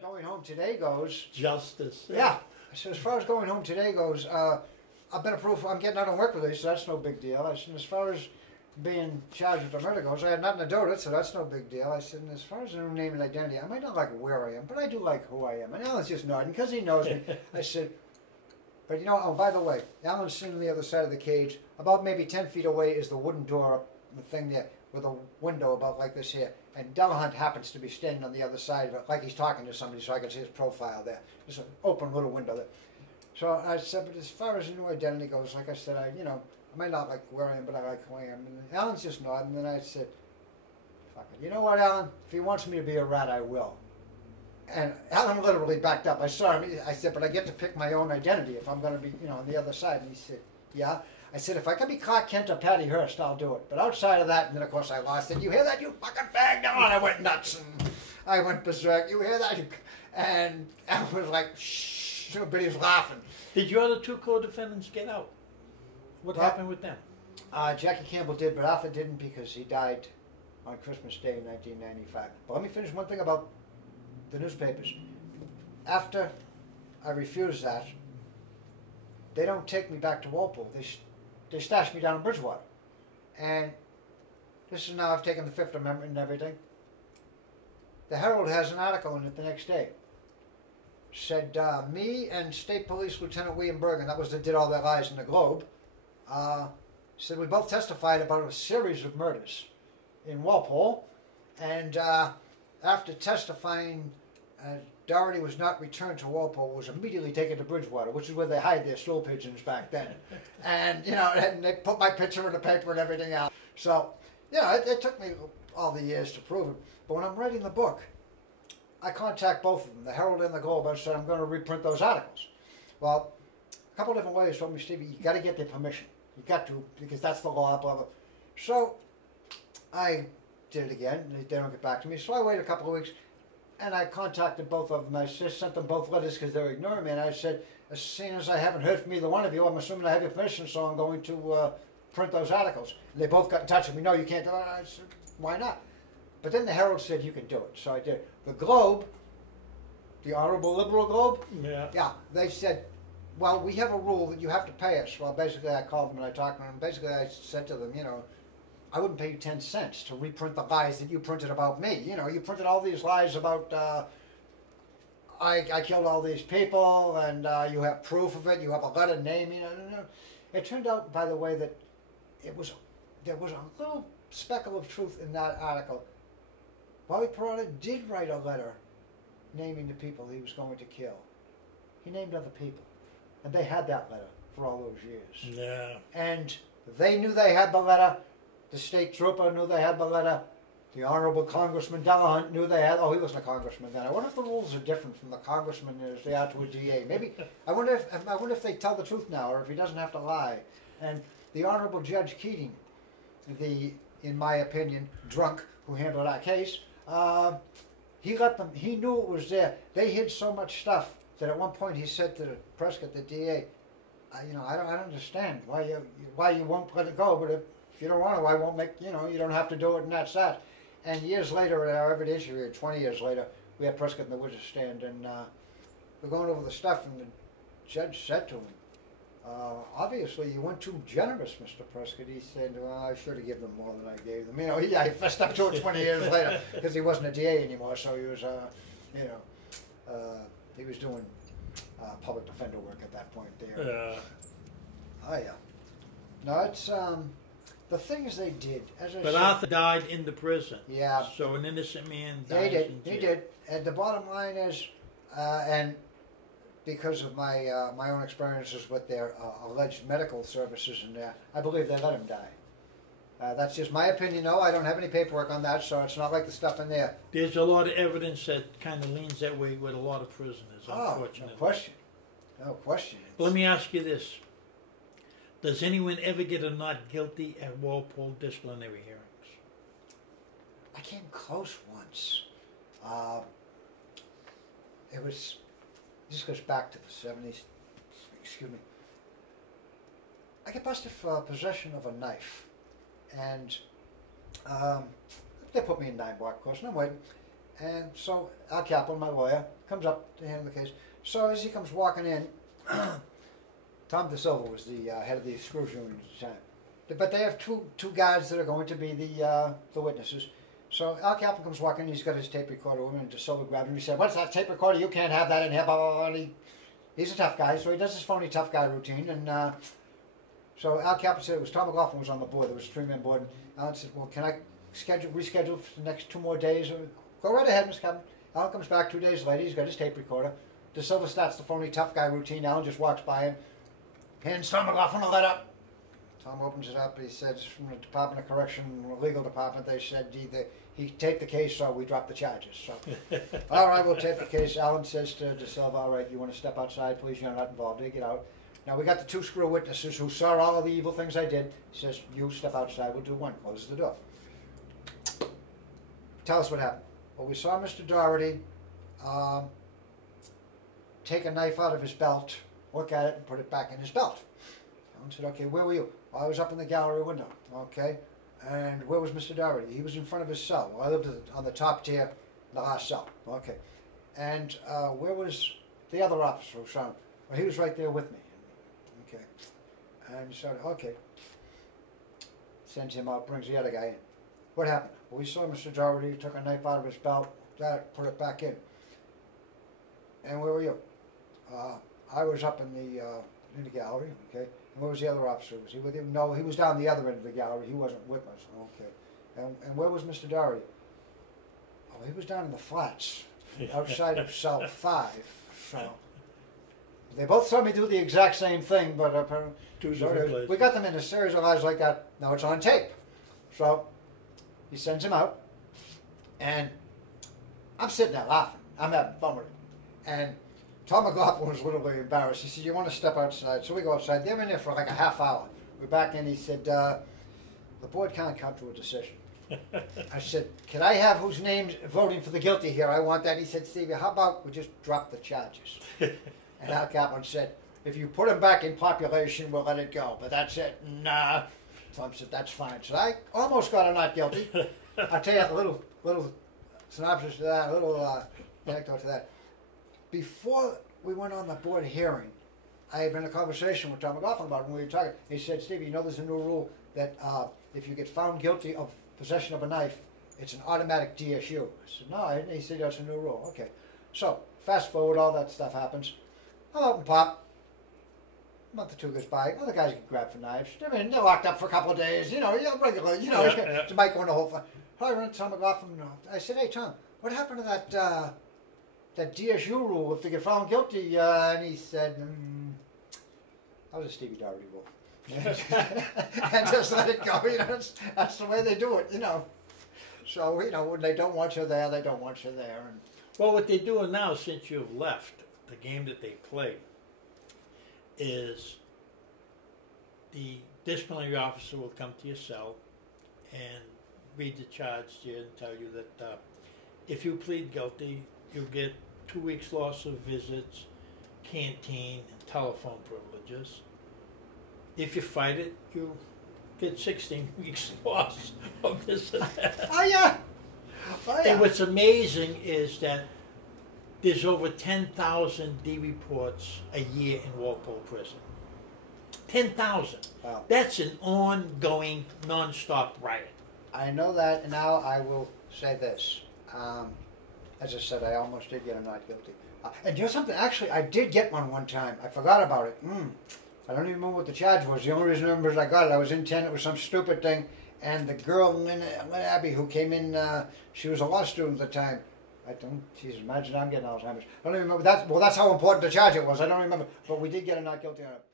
Going home today goes. Justice. Yeah. So as far as going home today goes, I've been approved. I'm getting out on work release, so that's no big deal. I said, as far as being charged with the murder goes, I had nothing to do with it, so that's no big deal. I said, and as far as the new name and identity, I might not like where I am, but I do like who I am. And Alan's just nodding because he knows me. I said, but you know, oh, by the way, Alan's sitting on the other side of the cage. About maybe 10 feet away is the wooden door up the thing there with a window about like this here. And Dellelo happens to be standing on the other side of it, like he's talking to somebody, so I can see his profile there. There's an open little window there. So I said, but as far as the new identity goes, like I said, I might not like where I am, but I like who I am. And Alan's just nodding, and then I said, fuck it. You know what, Alan? If he wants me to be a rat, I will. And Alan literally backed up. I saw him. I said, but I get to pick my own identity if I'm going to be, on the other side. And he said, yeah. I said, if I can be Clark Kent or Patty Hearst, I'll do it. But outside of that, and then of course I lost it. You hear that, you fucking fag? No, and I went nuts and I went berserk. You hear that? And Alan was like, shh, but he was laughing. Did your other two co-defendants get out? What happened with them? Jackie Campbell did, but Arthur didn't because he died on Christmas Day in 1995. But let me finish one thing about the newspapers. After I refused that, they don't take me back to Walpole. They stash me down in Bridgewater. And this is now I've taken the Fifth Amendment and everything. The Herald has an article in it the next day. Said, me and State Police Lieutenant William Bergen, that was that did all their lies in the Globe, said we both testified about a series of murders in Walpole. And after testifying, Doherty was not returned to Walpole, was immediately taken to Bridgewater, which is where they hide their stool pigeons back then. And, and they put my picture in the paper and everything else. So, it took me all the years to prove it. But when I'm writing the book, I contact both of them, the Herald and the Globe. I said, I'm going to reprint those articles. Well, a couple of different lawyers told me, Stevie, you got to get their permission. You got to, because that's the law, blah, blah. So, I did it again. They don't get back to me. So I waited a couple of weeks. And I contacted both of them. I just sent them both letters because they were ignoring me. And I said, as soon as I haven't heard from either one of you, I'm assuming I have your permission, so I'm going to print those articles. And they both got in touch with me. No, you can't do it. I said, why not? But then the Herald said, you can do it. So I did. The Globe, the Honorable Liberal Globe, yeah, they said, well, we have a rule that you have to pay us. Well, basically, I called them and I talked to them. Basically, I said to them, I wouldn't pay you 10 cents to reprint the lies that you printed about me. You printed all these lies about I killed all these people, and you have proof of it. You have a letter naming it. It turned out, by the way, that there was a little speckle of truth in that article. Bobby Peralta did write a letter naming the people he was going to kill. He named other people, and they had that letter for all those years. Yeah. And they knew they had the letter. The state trooper knew they had the letter. The Honorable Congressman Dellelo knew they had. Oh, he wasn't a congressman then. I wonder if the rules are different from the congressman as they are to a DA. Maybe I wonder if they tell the truth now, or if he doesn't have to lie. And the Honorable Judge Keating, in my opinion, drunk who handled our case, he let them. He knew it was there. They hid so much stuff that at one point he said to Prescott, the DA, I don't understand why you won't let it go, but if you don't want to, I won't make, you don't have to do it, and that's that. And years later, at our evidentiary, 20 years later, we had Prescott in the witness stand, and we're going over the stuff, and the judge said to him, obviously you weren't too generous, Mr. Prescott. He said, well, I should have given them more than I gave them. He fessed up to it 20 years later, because he wasn't a DA anymore, so he was, he was doing public defender work at that point there. Oh, yeah. No, it's, the things they did, as I said. But Arthur died in the prison. Yeah. So an innocent man died in jail. He did. And the bottom line is, and because of my my own experiences with their alleged medical services in there, I believe they let him die. That's just my opinion. No, I don't have any paperwork on that, so it's not like the stuff in there. There's a lot of evidence that kind of leans that way with a lot of prisoners, unfortunately. No question. No question. But let me ask you this. Does anyone ever get a not guilty at Walpole disciplinary hearings? I came close once. This goes back to the 70s. Excuse me. I get busted for possession of a knife. And they put me in 9 block, of course, and I'm waiting. And so Al Kaplan, my lawyer, comes up to handle the case. So as he comes walking in, Tom DeSilva was the head of the Screws Union at the time. But they have two guys that are going to be the witnesses. So Al Kaplan comes walking in, he's got his tape recorder with him, and DeSilva grabbed him. He said, "What's that tape recorder? You can't have that in here, blah, blah, blah." He's a tough guy, so he does his phony tough guy routine. And so Al Kaplan said it was Tom McLaughlin was on the board. There was a three-man board. And Alan said, "Well, can I reschedule for the next 2 more days?" "Go right ahead, Mr. Kaplan." Alan comes back 2 days later. He's got his tape recorder. DeSilva starts the phony tough guy routine. Alan just walks by him, hands Tom McLaughlin a letter. Tom opens it up. He says, from the Department of Correction, the legal department, they said either he take the case or we drop the charges. So, all right, we'll take the case. Alan says to DeSilva, "All right, you want to step outside, please? You're not involved. They get out." Now, we got the 2 screw witnesses who saw all of the evil things I did. He says, "You step outside, we'll do one." Closes the door. Tell us what happened. Well, we saw Mr. Doherty take a knife out of his belt, look at it, and put it back in his belt. Alan said, "Okay, where were you?" "Well, I was up in the gallery window." "Okay. And where was Mr. Doherty?" "He was in front of his cell." "Well, I lived on the top tier, the last cell." "Okay. And where was the other officer who shot him?" "Well, he was right there with me." "Okay." And he said, "Okay." Sends him out, brings the other guy in. "What happened?" "Well, we saw Mr. Doherty took a knife out of his belt, put it back in." "And where were you?" "I was up in the gallery." "Okay. And where was the other officer? Was he with you?" "No, he was down the other end of the gallery. He wasn't with us." "Okay. And where was Mr. Doherty?" "Oh, he was down in the flats, outside of cell 5. So they both saw me do the exact same thing, but apparently 2 different places. we got them in a series of lies like that. Now it's on tape. So he sends him out, and I'm sitting there laughing. I'm having fun with it. And Tom McLaughlin was literally embarrassed. He said, "You want to step outside?" So we go outside. They're in there for like a half hour. We're back in. He said, "The board can't come to a decision." I said, "Can I have whose name's voting for the guilty here? I want that." He said, "Stevie, how about we just drop the charges?" And Al Kaplan said, "If you put him back in population, we'll let it go. But that's it." "Nah." Tom said, "That's fine." So I almost got a not guilty. I'll tell you a little synopsis to that, a little anecdote to that. Before we went on the board hearing, I had been in a conversation with Tom McLaughlin about it when we were talking. He said, "Stevie, you know there's a new rule that if you get found guilty of possession of a knife, it's an automatic DSU." I said, "No, I didn't." He said, "That's a new rule." Okay. So, fast forward, all that stuff happens. I'm out and pop. A month or 2 goes by. Other guys get grabbed for knives. I mean, they're locked up for a couple of days. Regular. Yeah. It might go in the whole thing. I run to Tom McLaughlin. I said, "Hey, Tom, what happened to that DSU rule if they get found guilty?" And he said, "That was a Stevie Doherty rule." And just let it go. That's the way they do it. So when they don't want you there, they don't want you there. And Well, what they're doing now, since you've left, the game that they play is the disciplinary officer will come to your cell and read the charge to you and tell you that if you plead guilty, you get 2 weeks loss of visits, canteen, and telephone privileges. If you fight it, you get 16 weeks loss of this and that. Oh yeah. And what's amazing is that there's over 10,000 D reports a year in Walpole Prison. 10,000. Wow. That's an ongoing, non-stop riot. I know that, and now I will say this. As I said, I almost did get a not guilty. And you know something? Actually, I did get one time. I forgot about it. I don't even remember what the charge was. The only reason I remember is I got it. I was in 10. It was some stupid thing. And the girl, Lynn Abbey, who came in, she was a law student at the time. Imagine I'm getting Alzheimer's. I don't even remember that. Well, that's how important the charge it was. I don't remember. But we did get a not guilty on it.